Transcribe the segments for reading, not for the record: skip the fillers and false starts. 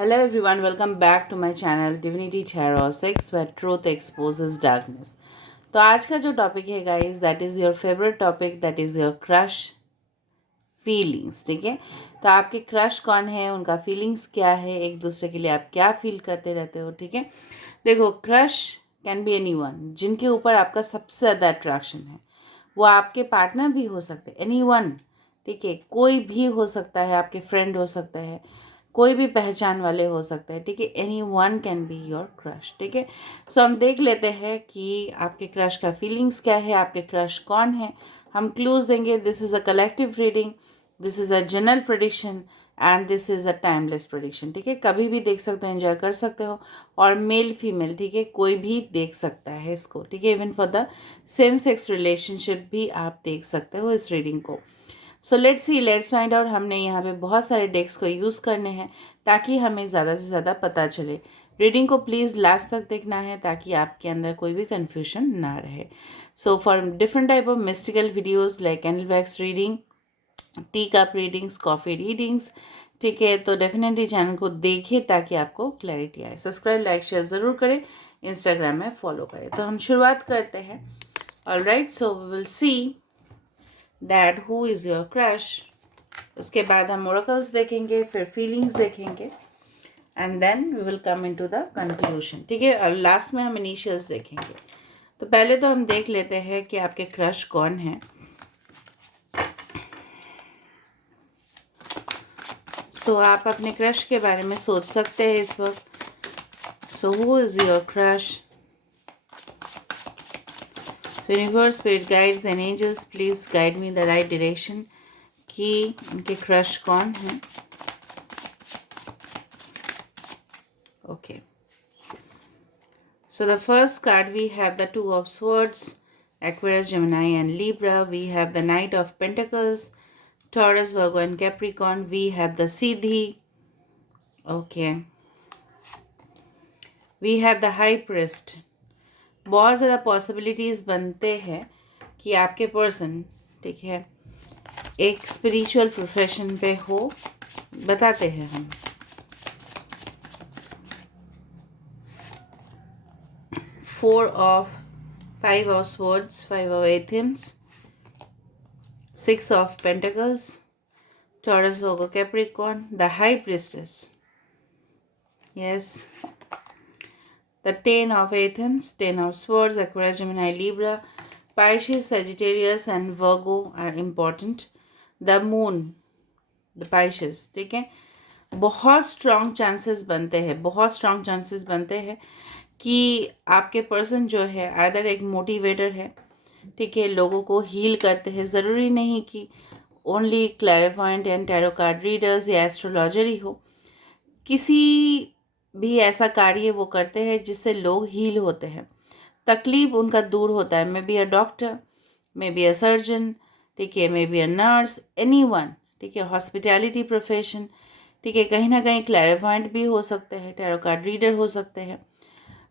Hello everyone, welcome back to my channel Divinity Tarot 6 where truth exposes darkness. तो आज का जो topic है guys, that is your favourite topic, that is your crush feelings. ठीक है, तो आपके क्रश कौन है, उनका फीलिंग्स क्या है, एक दूसरे के लिए आप क्या फील करते रहते हो. ठीक है, देखो क्रश कैन बी एनीवन, जिनके ऊपर आपका सबसे ज़्यादा अट्रैक्शन है. वो आपके पार्टनर भी हो सकते हैं, एनीवन. ठीक है, कोई भी हो सकता है, आपके फ्रेंड हो सकता है, कोई भी पहचान वाले हो सकते हैं. ठीक है, any one can be your crush. ठीक है, सो हम देख लेते हैं कि आपके क्रश का फीलिंग्स क्या है, आपके क्रश कौन है. हम क्लूज देंगे. This is a collective reading, this is a general prediction and this is a timeless prediction. ठीक है, कभी भी देख सकते हो, एंजॉय कर सकते हो, और मेल फीमेल, ठीक है, कोई भी देख सकता है इसको. ठीक है, even for the same sex relationship भी आप देख सकते हो इस रीडिंग को. So let's see, let's find out. हमने यहाँ पे बहुत सारे डेक्स को यूज़ करने हैं ताकि हमें ज़्यादा से ज़्यादा पता चले. रीडिंग को प्लीज़ लास्ट तक देखना है ताकि आपके अंदर कोई भी कन्फ्यूजन ना रहे. So for different type of mystical videos like candle wax reading, tea cup readings, coffee readings, ठीक है, तो डेफिनेटली चैनल को देखिए ताकि आपको क्लैरिटी आए. सब्सक्राइब, लाइक, शेयर ज़रूर करें, इंस्टाग्राम में फॉलो करें. तो हम शुरुआत करते हैं. Alright, so we will see that who is your crush. उसके बाद हम ओरेकल्स देखेंगे, फिर फीलिंग्स देखेंगे, and then we will come into the conclusion. ठीक है, और लास्ट में हम इनिशियल्स देखेंगे. तो पहले तो हम देख लेते हैं कि आपके क्रश कौन है. सो आप अपने क्रश के बारे में सोच सकते हैं इस वक्त. So who is your crush. Universe, spirit guides and angels, please guide me the right direction कि उनके क्रश कौन हैं. Okay. So the first card we have the Two of Swords, Aquarius, Gemini and Libra. We have the Knight of Pentacles, Taurus, Virgo and Capricorn. We have the Siddhi. Okay. We have the High Priest. बहुत ज़्यादा possibilities बनते हैं कि आपके person, ठीक है, एक spiritual profession पे हो. बताते हैं हम. Five of Swords, Five of Athens, Six of Pentacles, Taurus, Virgo, Capricorn, the High Priestess. Yes. The Ten of Athens, Ten of Swords, Aquarius, Gemini, Libra, Pisces, Sagittarius and Virgo are important. The Moon, the Pisces, ठीक है. बहुत strong chances बनते हैं, बहुत strong chances बनते हैं कि आपके पर्सन जो है आइदर एक मोटिवेटर है, ठीक है, लोगों को हील करते हैं. ज़रूरी नहीं कि only clairvoyant and tarot card readers या एस्ट्रोलॉजर ही हो. किसी भी ऐसा कार्य वो करते हैं जिससे लोग हील होते हैं, तकलीफ उनका दूर होता है. May be a doctor, may be a surgeon, ठीक है, may be a nurse, any one. ठीक है, हॉस्पिटैलिटी प्रोफेशन, ठीक है, कहीं ना कहीं क्लैरिफाइंट भी हो सकते हैं, टैरो कार्ड रीडर हो सकते हैं,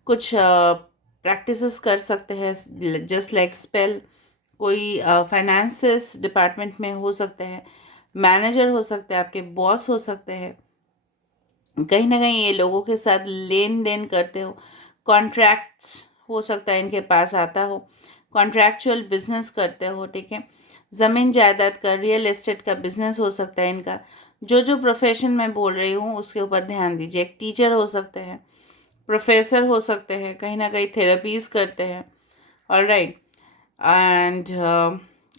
कुछ प्रैक्टिसेस कर सकते हैं जस्ट लाइक स्पेल. कोई फाइनेंसेस डिपार्टमेंट में हो सकते हैं, मैनेजर हो सकते हैं, आपके बॉस हो सकते हैं. कहीं ना कहीं ये लोगों के साथ लेन देन करते हो. कॉन्ट्रैक्ट्स हो सकता है इनके पास आता हो, कॉन्ट्रैक्चुअल बिजनेस करते हो. ठीक है, ज़मीन जायदाद का, रियल एस्टेट का बिजनेस हो सकता है इनका. जो जो प्रोफेशन मैं बोल रही हूँ उसके ऊपर ध्यान दीजिए. एक टीचर हो सकते हैं, प्रोफेसर हो सकते हैं, कहीं ना कहीं थेरेपीज़ करते हैं. ऑलराइट, एंड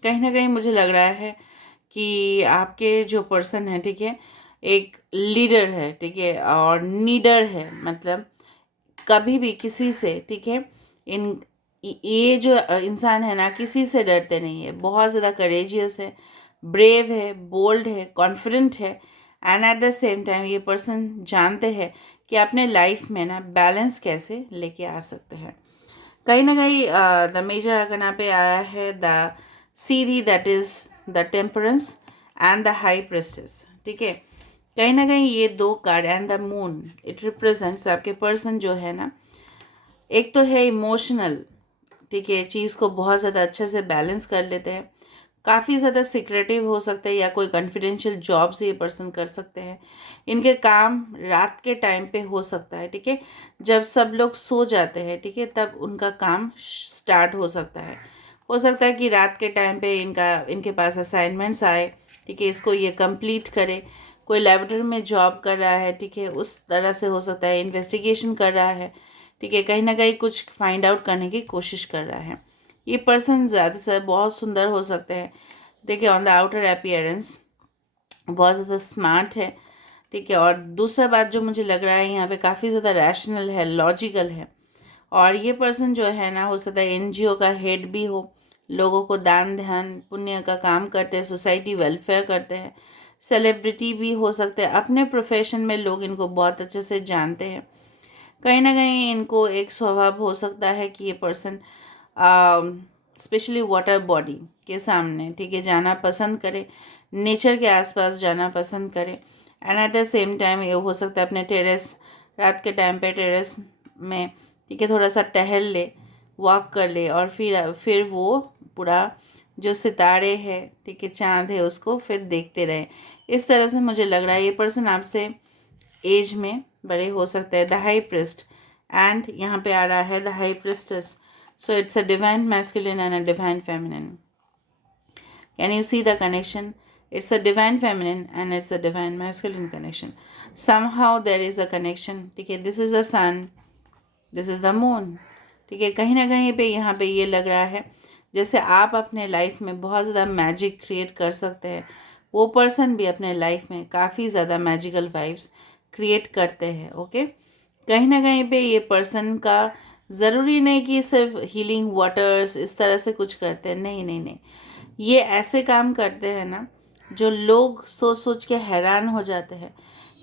कहीं ना कहीं मुझे लग रहा है कि आपके जो पर्सन है, ठीक है, एक लीडर है, ठीक है, और नीडर है. मतलब कभी भी किसी से, ठीक है, ये जो इंसान है ना, किसी से डरते नहीं है, बहुत ज़्यादा करेजियस है, ब्रेव है, बोल्ड है, कॉन्फिडेंट है. And eight the same time ये पर्सन जानते हैं कि अपने लाइफ में ना बैलेंस कैसे लेके आ सकते हैं. कहीं ना कहीं द मेजर आर्कना पे आया है the Sidhi, that is the temperance and the high prestige. ठीक है, कहीं ना कहीं ये दो card and the moon, it represents आपके पर्सन जो है ना, एक तो है इमोशनल, ठीक है, चीज़ को बहुत ज़्यादा अच्छे से बैलेंस कर लेते हैं, काफ़ी ज़्यादा सिक्रेटिव हो सकते हैं, या कोई कॉन्फिडेंशियल जॉब्स ये पर्सन कर सकते हैं। इनके काम रात के टाइम पे हो सकता है, ठीक है, जब सब लोग सो जाते हैं, ठीक है, तब उनका काम स्टार्ट हो सकता है कि रात के टाइम पे इनके पास असाइनमेंट्स आए, ठीक है, इसको ये कंप्लीट करे। कोई लेबोरेटरी में जॉब कर रहा है, ठीक है, उस तरह से हो सकता है। इन्वेस्टिगेशन कर रहा है, ठीक है, कहीं ना कहीं कुछ फाइंड आउट करने की कोशिश कर रहा है। ये पर्सन ज़्यादा से बहुत सुंदर हो सकते हैं। देखिए, ऑन द आउटर अपीयरेंस बहुत ज़्यादा स्मार्ट है, ठीक है। और दूसरा बात जो मुझे लग रहा है, यहाँ पे काफ़ी ज़्यादा रैशनल है, लॉजिकल है। और ये पर्सन जो है ना, हो सकता है एनजीओ का हेड भी हो, लोगों को दान ध्यान पुण्य का काम करते हैं, सोसाइटी वेलफेयर करते हैं। सेलिब्रिटी भी हो सकते हैं, अपने प्रोफेशन में लोग इनको बहुत अच्छे से जानते हैं। कहीं ना कहीं इनको एक स्वभाव हो सकता है कि ये पर्सन स्पेशली वाटर बॉडी के सामने, ठीक है, जाना पसंद करे, नेचर के आसपास जाना पसंद करे। And eight the same time ये हो सकता है अपने टेरेस, रात के टाइम पे टेरेस में, ठीक है, थोड़ा सा टहल ले, वॉक कर ले, और फिर वो पूरा जो सितारे हैं, ठीक है, चाँद है, उसको फिर देखते रहे। इस तरह से मुझे लग रहा है ये पर्सन आपसे एज में बड़े हो सकते हैं। द हाई प्रिस्ट, एंड यहाँ पे आ रहा है the high priestess, so it's a divine masculine and a divine feminine. Can you see the connection? It's a divine feminine and it's a divine masculine connection. Somehow there is a connection, ठीक है। This is the sun, this is the moon, ठीक है। कहीं ना कहीं पे यहाँ पे ये लग रहा है जैसे आप अपने लाइफ में बहुत ज़्यादा मैजिक क्रिएट कर सकते हैं, वो पर्सन भी अपने लाइफ में काफ़ी ज़्यादा मैजिकल वाइब्स क्रिएट करते हैं। ओके, कहीं ना कहीं पे ये पर्सन का ज़रूरी नहीं कि सिर्फ हीलिंग वाटर्स इस तरह से कुछ करते हैं, नहीं नहीं नहीं। ये ऐसे काम करते हैं ना जो लोग सोच सोच के हैरान हो जाते हैं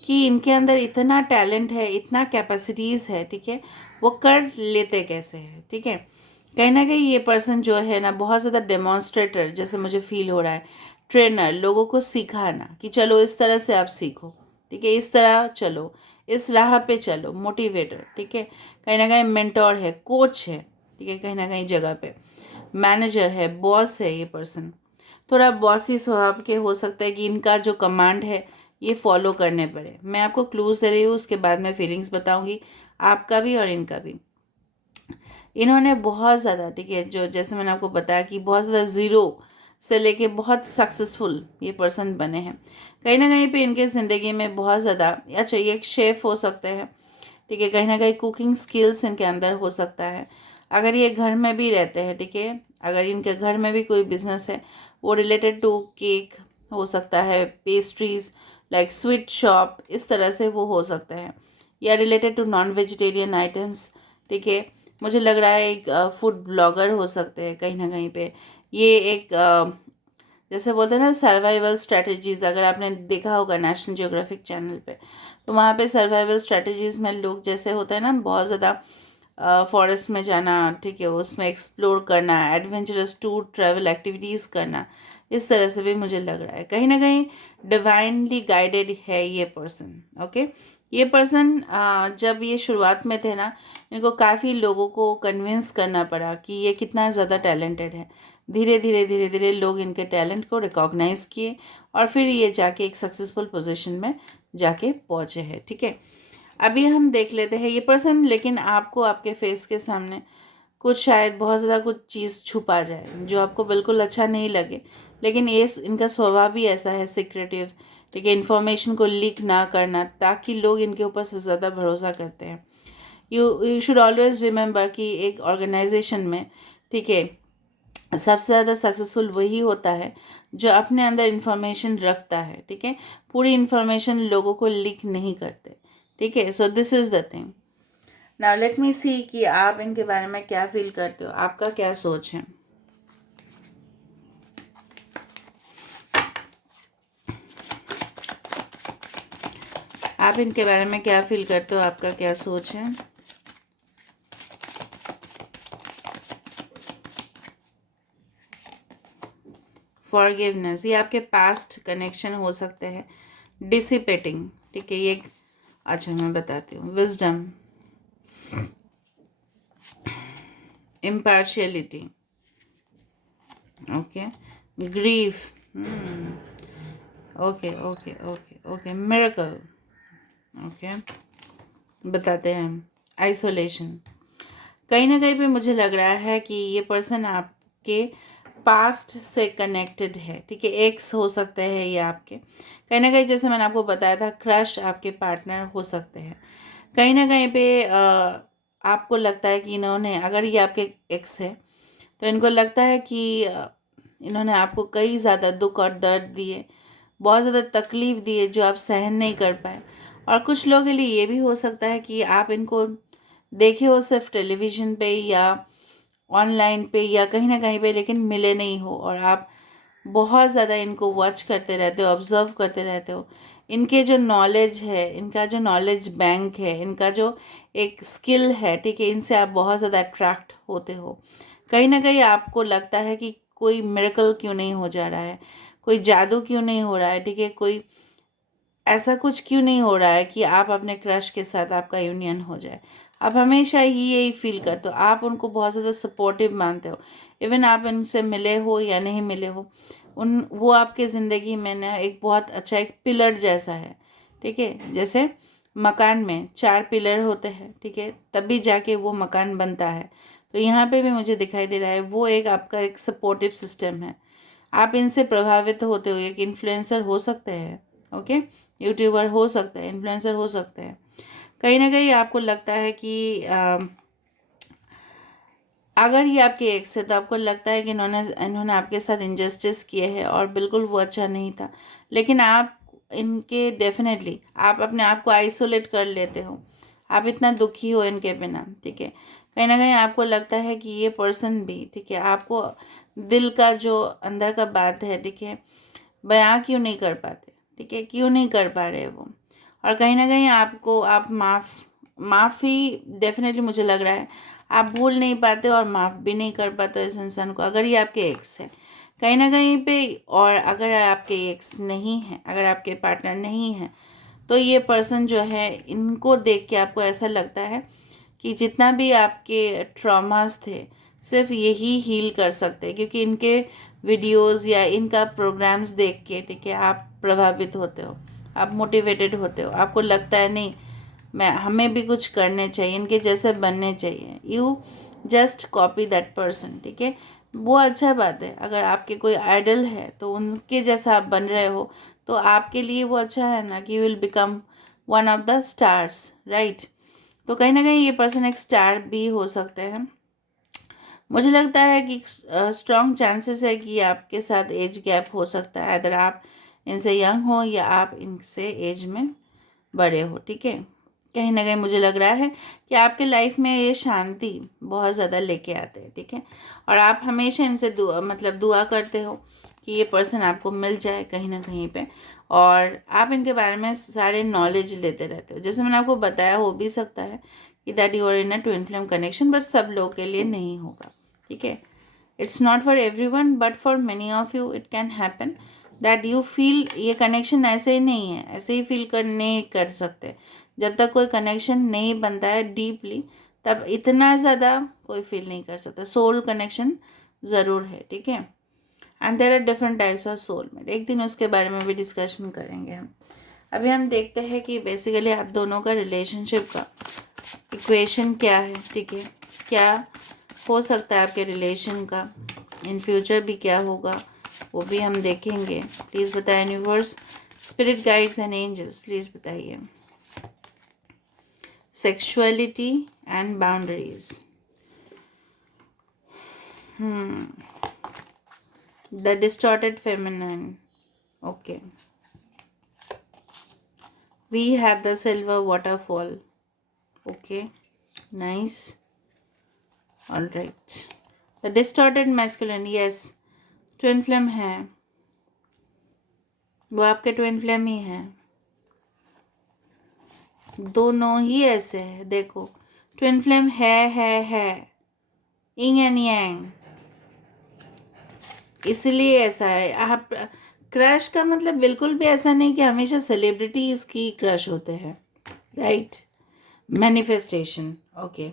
कि इनके अंदर इतना टैलेंट है, इतना कैपेसिटीज़ है, ठीक है, वो कर लेते कैसे हैं, ठीक है। कहीं ना कहीं ये पर्सन जो है ना बहुत ज़्यादा डेमोन्स्ट्रेटर जैसे मुझे फील हो रहा है, ट्रेनर, लोगों को सिखाना कि चलो इस तरह से आप सीखो, ठीक है, इस तरह चलो, इस राह पे चलो, मोटिवेटर, ठीक है, कहीं ना कहीं मेंटोर है, कोच है, ठीक है, कहीं ना कहीं जगह पे मैनेजर है, बॉस है। ये पर्सन थोड़ा बॉसी स्वभाव के हो सकता है कि इनका जो कमांड है ये फॉलो करने पड़े। मैं आपको क्लूज दे रही हूँ, उसके बाद मैं फीलिंग्स बताऊंगी, आपका भी और इनका भी। इन्होंने बहुत ज़्यादा, ठीक है, जो जैसे मैंने आपको बताया कि बहुत ज़्यादा ज़ीरो से लेके बहुत सक्सेसफुल ये पर्सन बने हैं। कहीं ना कहीं पे इनके ज़िंदगी में बहुत ज़्यादा, अच्छा, ये एक शेफ़ हो सकते हैं, ठीक है, कहीं ना कहीं कुकिंग स्किल्स इनके अंदर हो सकता है। अगर ये घर में भी रहते हैं, ठीक है, अगर इनके घर में भी कोई बिजनेस है, वो रिलेटेड टू केक हो सकता है, पेस्ट्रीज लाइक स्वीट शॉप, इस तरह से वो हो सकता है, या related to non vegetarian items, ठीक है। मुझे लग रहा है एक फूड ब्लॉगर हो सकते हैं कहीं ना कहीं पे। ये एक जैसे बोलते हैं ना सर्वाइवल स्ट्रेटजीज, अगर आपने देखा होगा नेशनल जियोग्राफिक चैनल पे, तो वहाँ पे सर्वाइवल स्ट्रेटजीज में लोग जैसे होता है ना बहुत ज़्यादा फॉरेस्ट में जाना, ठीक है, उसमें एक्सप्लोर करना, एडवेंचरस टूर ट्रैवल एक्टिविटीज़ करना, इस तरह से भी मुझे लग रहा है कहीं ना कहीं डिवाइनली गाइडेड है ये पर्सन। ओके, ये पर्सन जब ये शुरुआत में थे ना, इनको काफ़ी लोगों को कन्विंस करना पड़ा कि ये कितना ज़्यादा टैलेंटेड है। धीरे धीरे लोग इनके टैलेंट को रिकॉग्नाइज किए, और फिर ये जाके एक सक्सेसफुल पोजीशन में जाके पहुँचे हैं, ठीक है। अभी हम देख लेते हैं ये पर्सन, लेकिन आपको आपके फेस के सामने कुछ शायद बहुत ज़्यादा कुछ चीज़ छुपा जाए जो आपको बिल्कुल अच्छा नहीं लगे, लेकिन ये इनका स्वभाव भी ऐसा है सिक्रेटिव, ठीक है, इन्फॉर्मेशन को लीक ना करना, ताकि लोग इनके ऊपर से ज़्यादा भरोसा करते हैं। यू शुड ऑलवेज रिमेंबर कि एक ऑर्गेनाइजेशन में, ठीक है, सबसे ज़्यादा सक्सेसफुल वही होता है जो अपने अंदर इंफॉर्मेशन रखता है, ठीक है, पूरी इंफॉर्मेशन लोगों को लीक नहीं करते, ठीक है। So this is the thing. Now let me see कि आप इनके बारे में क्या फील करते हो, आपका क्या सोच है। आप इनके बारे में क्या फील करते हो, आपका क्या सोच है। फॉरगिवनेस, ये आपके पास्ट कनेक्शन हो सकते हैं। डिसिपेटिंग, ठीक है, ये अच्छा मैं बताती हूँ। Wisdom, impartiality, okay, grief, okay okay okay okay, miracle, okay, बताते हैं हम। आइसोलेशन, कहीं ना कहीं पे मुझे लग रहा है कि ये पर्सन आपके पास्ट से कनेक्टेड है, ठीक है। एक्स हो सकते हैं ये आपके, कहीं ना कहीं जैसे मैंने आपको बताया था, क्रश आपके पार्टनर हो सकते हैं। कहीं ना कहीं पे आपको लगता है कि इन्होंने, अगर ये आपके एक्स है तो इनको लगता है कि इन्होंने आपको कई ज़्यादा दुख और दर्द दिए, बहुत ज़्यादा तकलीफ़ दिए जो आप सहन नहीं कर पाए। और कुछ लोगों के लिए ये भी हो सकता है कि आप इनको देखे हो सिर्फ टेलीविज़न पे या ऑनलाइन पे या कहीं ना कहीं पे, लेकिन मिले नहीं हो, और आप बहुत ज़्यादा इनको वॉच करते रहते हो, ऑब्ज़र्व करते रहते हो। इनके जो नॉलेज है, इनका जो नॉलेज बैंक है, इनका जो एक स्किल है, ठीक है, इनसे आप बहुत ज़्यादा अट्रैक्ट होते हो। कहीं ना कहीं आपको लगता है कि कोई मिरेकल क्यों नहीं हो जा रहा है, कोई जादू क्यों नहीं हो रहा है, ठीक है, कोई ऐसा कुछ क्यों नहीं हो रहा है कि आप अपने क्रश के साथ आपका यूनियन हो जाए। आप हमेशा ही यही फील करते हो, आप उनको बहुत ज़्यादा सपोर्टिव मानते हो। इवन आप उनसे मिले हो या नहीं मिले हो, वो आपके ज़िंदगी में ना एक बहुत अच्छा एक पिलर जैसा है, ठीक है। जैसे मकान में 4 पिलर होते हैं, ठीक है, तभी जाके वो मकान बनता है। तो यहाँ पे भी मुझे दिखाई दे रहा है वो एक आपका एक सपोर्टिव सिस्टम है। आप इनसे प्रभावित होते हो, एक इन्फ्लुएंसर हो सकते हैं, ओके, यूट्यूबर हो सकते हैं, इन्फ्लुएंसर हो सकते हैं। कहीं ना कहीं आपको लगता है कि अगर ये आपके एक्स है तो आपको लगता है कि इन्होंने इन्होंने आपके साथ इंजस्टिस किए हैं और बिल्कुल वो अच्छा नहीं था, लेकिन आप इनके डेफिनेटली आप अपने आप को आइसोलेट कर लेते हो। आप इतना दुखी हो इनके बिना, ठीक है। कहीं ना कहीं आपको लगता है कि ये पर्सन भी, ठीक है, आपको दिल का जो अंदर का बात है, ठीक है, बयां क्यों नहीं कर पाते, ठीक है, क्यों नहीं कर पा रहे वो। और कहीं ना कहीं आपको आप माफ़ी डेफिनेटली मुझे लग रहा है आप भूल नहीं पाते और माफ़ भी नहीं कर पाते इस इंसान को, अगर ये आपके एक्स है कहीं ना कहीं पे। और अगर आपके एक्स नहीं है, अगर आपके पार्टनर नहीं है, तो ये पर्सन जो है, इनको देख के आपको ऐसा लगता है कि जितना भी आपके ट्रॉमास थे सिर्फ यही हील कर सकते हैं, क्योंकि इनके वीडियोस या इनका प्रोग्राम्स देख के, ठीक है, आप प्रभावित होते हो, आप मोटिवेटेड होते हो, आपको लगता है नहीं, मैं हमें भी कुछ करने चाहिए, इनके जैसे बनने चाहिए। You just copy that person, ठीक है। वो अच्छा बात है, अगर आपके कोई आइडल है तो उनके जैसा आप बन रहे हो, तो आपके लिए वो अच्छा है ना, कि you will become one of the stars, right. तो कहीं ना कहीं ये पर्सन एक स्टार भी हो सकते हैं। मुझे लगता है कि स्ट्रॉन्ग चांसेस है कि आपके साथ एज गैप हो सकता है, अगर आप इनसे यंग हो या आप इनसे एज में बड़े हो, ठीक है। कहीं ना कहीं मुझे लग रहा है कि आपके लाइफ में ये शांति बहुत ज़्यादा लेके आते हैं, ठीक है। और आप हमेशा इनसे दुआ करते हो कि ये पर्सन आपको मिल जाए कहीं ना कहीं पे, और आप इनके बारे में सारे नॉलेज लेते रहते हो। जैसे मैंने आपको बताया, हो भी सकता है कि that you are in a twin flame connection, but सब लोग के लिए नहीं होगा, ठीक है। It's not for everyone, but for many of you it can happen that you feel ये कनेक्शन ऐसे ही नहीं है, ऐसे ही फील कर नहीं कर सकते। जब तक कोई कनेक्शन नहीं बनता है डीपली, तब इतना ज़्यादा कोई फील नहीं कर सकता। सोल कनेक्शन ज़रूर है, ठीक है। And there are different types of soulmate, एक दिन उसके बारे में भी डिस्कशन करेंगे हम। अभी हम देखते हैं कि बेसिकली आप दोनों का रिलेशनशिप का इक्वेशन क्या है, ठीक है, क्या हो सकता है आपके रिलेशन का, इन फ्यूचर भी क्या होगा वो भी हम देखेंगे। प्लीज़ बताइए universe, spirit guides and angels, please बताइए। Sexuality and boundaries, the distorted feminine, okay, we have the silver waterfall, okay, nice, all right, the distorted masculine, yes, twin flame है, वो आपके ट्विन फ्लेम ही है। दोनों ही ऐसे है, देखो, ट्विन फ्लेम है इंग एंड यांग, इसलिए ऐसा है। आप क्रश का मतलब बिल्कुल भी ऐसा नहीं कि हमेशा सेलिब्रिटीज की क्रश होते हैं, राइट। Manifestation, okay.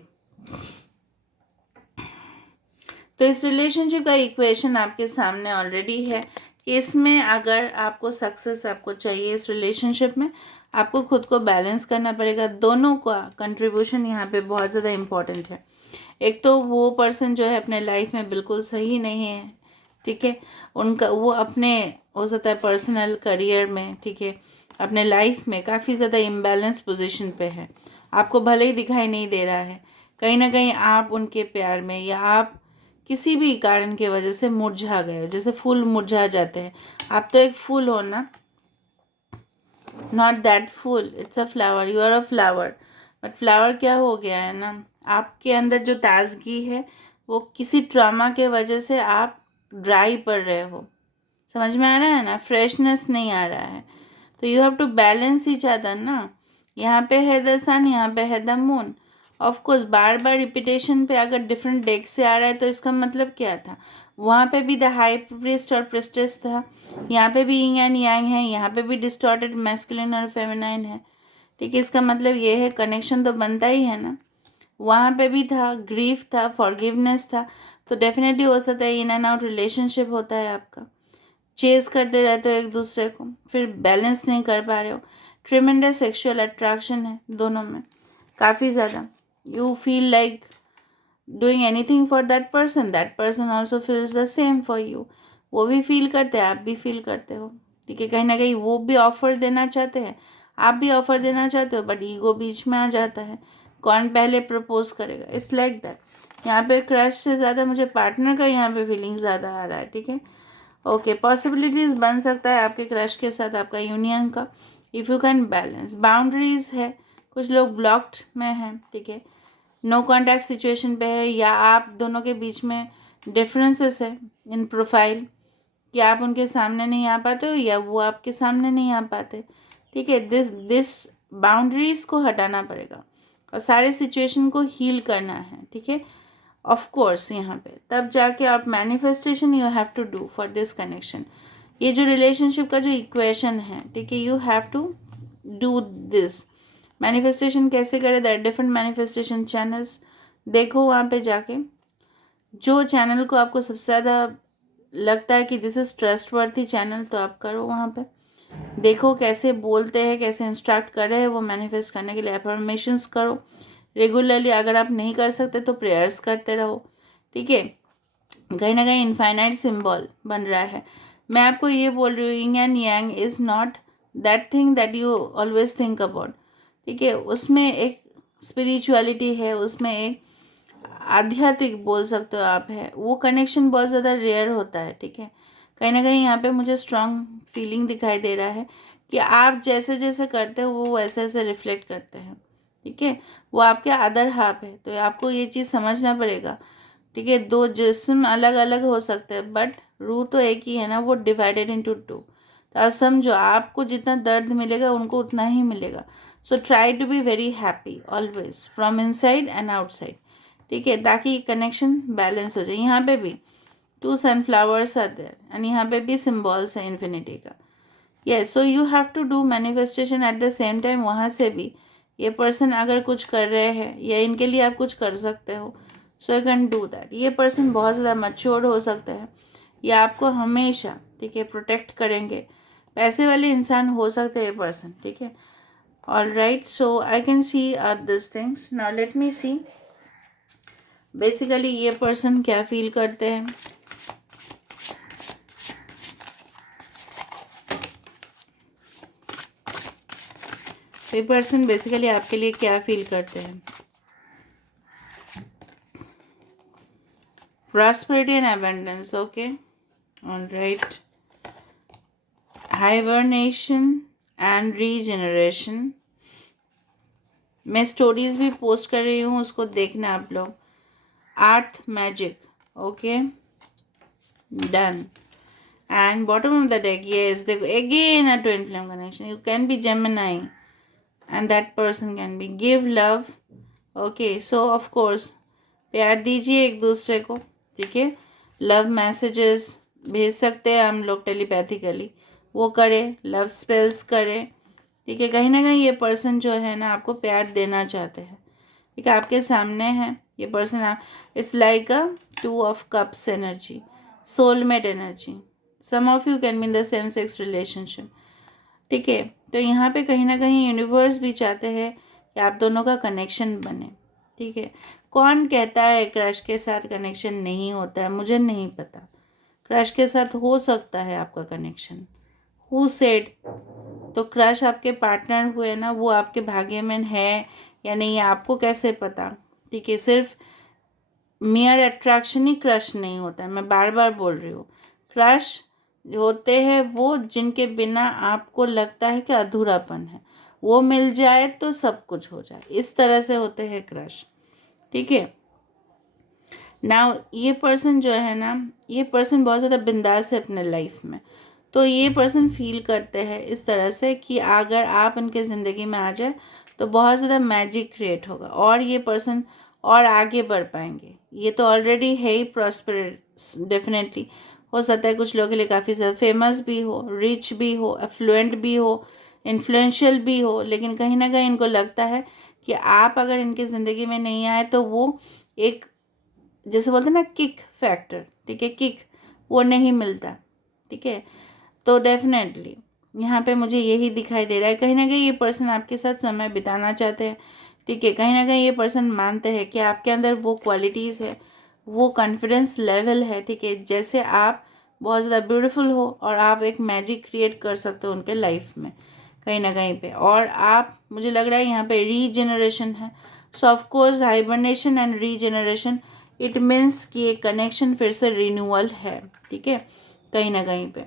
तो इस रिलेशनशिप का इक्वेशन आपके सामने ऑलरेडी है कि इसमें अगर आपको सक्सेस आपको चाहिए इस रिलेशनशिप में, आपको खुद को बैलेंस करना पड़ेगा। दोनों का कंट्रीब्यूशन यहाँ पे बहुत ज़्यादा इम्पॉर्टेंट है। एक तो वो पर्सन जो है अपने लाइफ में बिल्कुल सही नहीं है, ठीक है, उनका वो अपने हो सकता है पर्सनल करियर में, ठीक है, अपने लाइफ में काफ़ी ज़्यादा इम्बैलेंस पोजीशन पे है। आपको भले ही दिखाई नहीं दे रहा है, कहीं ना कहीं आप उनके प्यार में या आप किसी भी कारण की वजह से मुरझा गए हो, जैसे फूल मुरझा जाते हैं। आप तो एक फूल हो ना, not that fool, it's a flower, you are a flower. But flower क्या हो गया है ना, आपके अंदर जो ताजगी है वो किसी ट्रॉमा के वजह से आप ड्राई पड़ रहे हो। समझ में आ रहा है ना, फ्रेशनेस नहीं आ रहा है। तो you have to balance each other ना। यहाँ पे है द सन, यहाँ पे है द मून। ऑफ कोर्स बार बार रिपीटेशन पे अगर डिफरेंट डेक से आ रहा है तो इसका मतलब क्या था, वहाँ पे भी द हाई प्रिस्ट और प्रिस्टेस था, यहाँ पे भी यिंग एंड यांग है, यहाँ पे भी डिस्टॉर्टेड मैस्कुलिन और फेमिनाइन है। ठीक है, इसका मतलब ये है कनेक्शन तो बनता ही है ना। वहाँ पे भी था, ग्रीफ था, फॉरगिवनेस था। तो डेफिनेटली हो सकता है इन एंड आउट रिलेशनशिप होता है आपका, चेज करते रहते हो एक दूसरे को, फिर बैलेंस नहीं कर पा रहे हो। ट्रिमेंडस सेक्सुअल अट्रैक्शन है दोनों में, काफ़ी ज़्यादा। You feel like doing anything for that person also feels the same for you. वो भी फील करते हैं, आप भी फील करते हो, ठीक है। कहीं ना कहीं वो भी ऑफर देना चाहते हैं, आप भी ऑफर देना चाहते हो, बट ईगो बीच में आ जाता है, कौन पहले प्रपोज करेगा, इट्स लाइक दैट। यहाँ पे क्रश से ज़्यादा मुझे पार्टनर का यहाँ पे फीलिंग ज़्यादा आ रहा है, ठीक है। ओके, पॉसिबिलिटीज़ बन सकता है आपके क्रश के साथ आपका यूनियन का, if you can balance. Boundaries है, कुछ लोग ब्लॉक्ड में हैं, ठीक है, नो कॉन्टैक्ट सिचुएशन पे है, या आप दोनों के बीच में डिफरेंसेस है इन प्रोफाइल कि आप उनके सामने नहीं आ पाते हो या वो आपके सामने नहीं आ पाते, ठीक है। दिस बाउंड्रीज को हटाना पड़ेगा और सारे सिचुएशन को हील करना है, ठीक है। ऑफ कोर्स यहाँ पे तब जाके आप manifestation you have to do for this connection. ये जो रिलेशनशिप का जो इक्वेशन है, ठीक है, you have to do this manifestation. कैसे करें, दैट डिफरेंट मैनिफेस्टेशन चैनल्स, देखो वहाँ पे जाके जो चैनल को आपको सबसे ज़्यादा लगता है कि दिस इज़ ट्रस्टवर्थी चैनल, तो आप करो वहाँ पे। देखो कैसे बोलते हैं, कैसे इंस्ट्रक्ट कर रहे हैं वो मैनिफेस्ट करने के लिए। अफर्मेशंस करो रेगुलरली, अगर आप नहीं कर सकते तो प्रेयर्स करते रहो, ठीक है। कहीं ना कहीं इनफाइनाइट सिंबल बन रहा है। मैं आपको ये बोल रही हूँ, yin and yang is not that thing that you always think about, ठीक है। उसमें एक स्पिरिचुअलिटी है, उसमें एक आध्यात्मिक बोल सकते हो आप, है वो कनेक्शन बहुत ज़्यादा रेयर होता है, ठीक है। कहीं ना कहीं यहाँ पे मुझे स्ट्रॉन्ग फीलिंग दिखाई दे रहा है कि आप जैसे जैसे करते हो वो वैसे वैसे रिफ्लेक्ट करते हैं, ठीक है। वो आपके अदर हाफ है, तो आपको ये चीज़ समझना पड़ेगा, ठीक है। दो जिस्म अलग अलग हो सकते हैं बट रूह तो एक ही है ना, वो डिवाइडेड इनटू टू। तो आप समझो, आपको जितना दर्द मिलेगा उनको उतना ही मिलेगा। So try to be very happy always from inside and outside, ठीक है, ताकि कनेक्शन बैलेंस हो जाए। यहाँ पे भी 2 सनफ्लावर्स आर देयर एंड यहाँ पे भी सिम्बॉल्स है इन्फिनिटी का। Yes, so you have to do manifestation at the same time. वहाँ से भी ये पर्सन अगर कुछ कर रहे हैं या इनके लिए आप कुछ कर सकते हो, सो यू कैन डू दैट। ये पर्सन बहुत ज़्यादा मच्योर्ड हो सकता है या आपको हमेशा, ठीक है, प्रोटेक्ट करेंगे। पैसे वाले इंसान हो सकते हैं ये पर्सन, ठीक है। All right, so I can see this things now. Let me see basically ये पर्सन क्या फील करते हैं। ये पर्सन बेसिकली आपके लिए क्या फील करते हैं। Prosperity and abundance, okay, all right. Hibernation and regeneration, मैं स्टोरीज भी पोस्ट कर रही हूँ, उसको देखना आप लोग। Earth magic, okay, done. And bottom of the deck, yes, देखो again a twin flame connection. You can be Gemini and that person can be give love, okay, so of course प्यार दीजिए एक दूसरे को, ठीक है। लव मैसेजेस भेज सकते हैं हम लोग टेलीपैथिकली, वो करें, लव स्पेल्स करें, ठीक है। कहीं ना कहीं ये पर्सन जो है ना आपको प्यार देना चाहते हैं, ठीक है, आपके सामने है, ये person, it's like a 2 of Cups energy, soulmate energy. Some of you can be in the same sex relationship. ठीक है, तो यहाँ पे कहीं ना कहीं यूनिवर्स भी चाहते हैं कि आप दोनों का कनेक्शन बने. ठीक है, कौन कहता है क्रश के साथ कनेक्शन नहीं होता है? मुझे नहीं पता. क्रश के साथ हो सकता है आपका कनेक्शन. Who said? तो क्रश आपके पार्टनर हुए ना, वो आपके भाग्य में है या नहीं, आपको कैसे पता? ठीक है, सिर्फ मियर अट्रैक्शन ही क्रश नहीं होता है. मैं बार बार बोल रही हूँ, क्रश होते हैं वो जिनके बिना आपको लगता है कि अधूरापन है, वो मिल जाए तो सब कुछ हो जाए, इस तरह से होते हैं क्रश. ठीक है, नाउ ये पर्सन जो है ना, ये पर्सन बहुत ज़्यादा बिंदास है अपने लाइफ में. तो ये पर्सन फील करते हैं इस तरह से कि अगर आप इनके ज़िंदगी में आ जाए तो बहुत ज़्यादा मैजिक क्रिएट होगा और ये पर्सन और आगे बढ़ पाएंगे. ये तो ऑलरेडी है ही प्रॉस्परस. डेफिनेटली हो सकता है कुछ लोगों के लिए काफ़ी ज़्यादा फेमस भी हो, रिच भी हो, एफ्लुएंट भी हो, इन्फ्लुएंशियल भी हो, लेकिन कहीं ना कहीं इनको लगता है कि आप अगर इनकी ज़िंदगी में नहीं आए तो वो एक, जैसे बोलते हैं ना, किक फैक्टर. ठीक है, किक वो नहीं मिलता. ठीक है, तो डेफिनेटली यहाँ पे मुझे यही दिखाई दे रहा है. कहीं ना कहीं ये पर्सन आपके साथ समय बिताना चाहते हैं. ठीक है, कहीं ना कहीं ये पर्सन मानते हैं कि आपके अंदर वो क्वालिटीज़ है, वो कॉन्फिडेंस लेवल है. ठीक है, जैसे आप बहुत ज़्यादा ब्यूटीफुल हो और आप एक मैजिक क्रिएट कर सकते हो उनके लाइफ में कहीं ना कहीं पे. और आप, मुझे लग रहा है यहाँ पे रीजेनरेशन है. So of course hibernation and regeneration, it means कि एक कनेक्शन फिर से रिन्यूअल है. ठीक है, कहीं ना कहीं पे.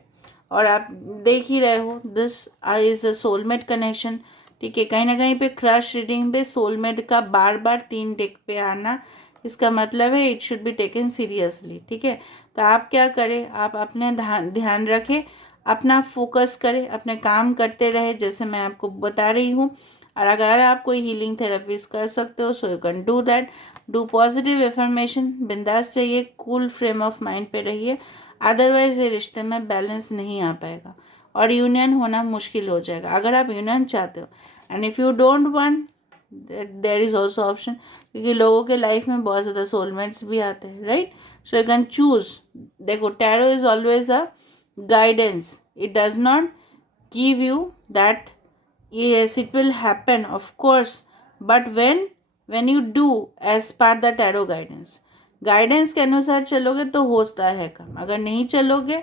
और आप देख ही रहे हो, this is a soulmate connection. ठीक है, कहीं ना कहीं पे क्रश रीडिंग पे सोलमेट का बार बार 3 डेक पे आना, इसका मतलब है it should be taken seriously. ठीक है, तो आप क्या करें, आप अपने ध्यान रखें, अपना फोकस करें, अपने काम करते रहे जैसे मैं आपको बता रही हूँ. और अगर आप कोई हीलिंग थेरेपीज कर सकते हो सो you can do that. Do positive affirmation, बिंदास रहिए, कूल फ्रेम ऑफ माइंड पे रहिए. अदरवाइज ये रिश्ते में बैलेंस नहीं आ पाएगा और यूनियन होना मुश्किल हो जाएगा. अगर आप यूनियन चाहते हो and if you don't want, there is also option, क्योंकि लोगों के लाइफ में बहुत ज़्यादा सोलमेट्स भी आते हैं, right. So you can choose. देखो, tarot is always a guidance. It does not give you that yes it will happen of course, but when you do as per the tarot guidance के अनुसार चलोगे तो होता है काम, अगर नहीं चलोगे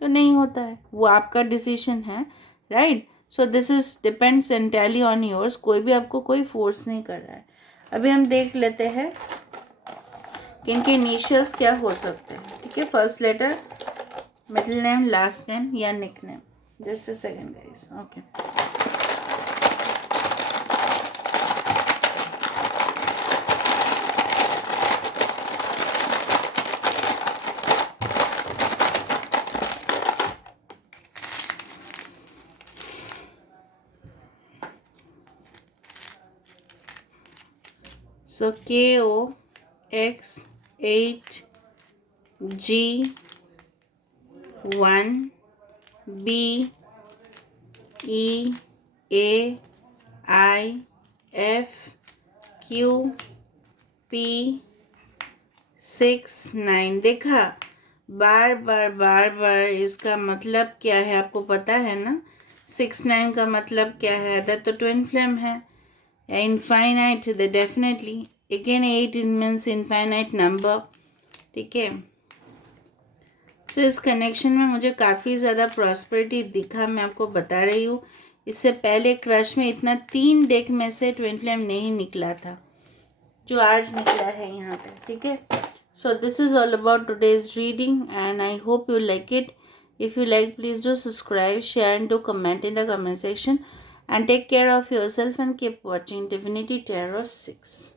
तो नहीं होता है. वो आपका डिसीजन है, right. So this is depends entirely on yours. कोई भी आपको कोई फोर्स नहीं कर रहा है. अभी हम देख लेते हैं कि इनके इनिशियल्स क्या हो सकते हैं. ठीक है, first letter, middle name, last name या nickname. Just a second, guys. Okay. So KOX8 G1 B E A I F Q P 6 9. देखा, बार बार बार बार. इसका मतलब क्या है आपको पता है ना? 6 9 का मतलब क्या है? अदर तो ट्विन फ्लेम है, infinite. The definitely again 8 means infinite number. ठीक है, तो इस कनेक्शन में मुझे काफ़ी ज़्यादा प्रॉस्पेरिटी दिखा, मैं आपको बता रही हूँ. इससे पहले क्रश में इतना 3 डेक में से ट्विन फ्लेम नहीं निकला था जो आज निकला है यहाँ पे. ठीक है, so this is all about today's reading and I hope you like it. If you like, please do subscribe, share and do comment in the comment section. And take care of yourself and keep watching Divinity Tarot 6.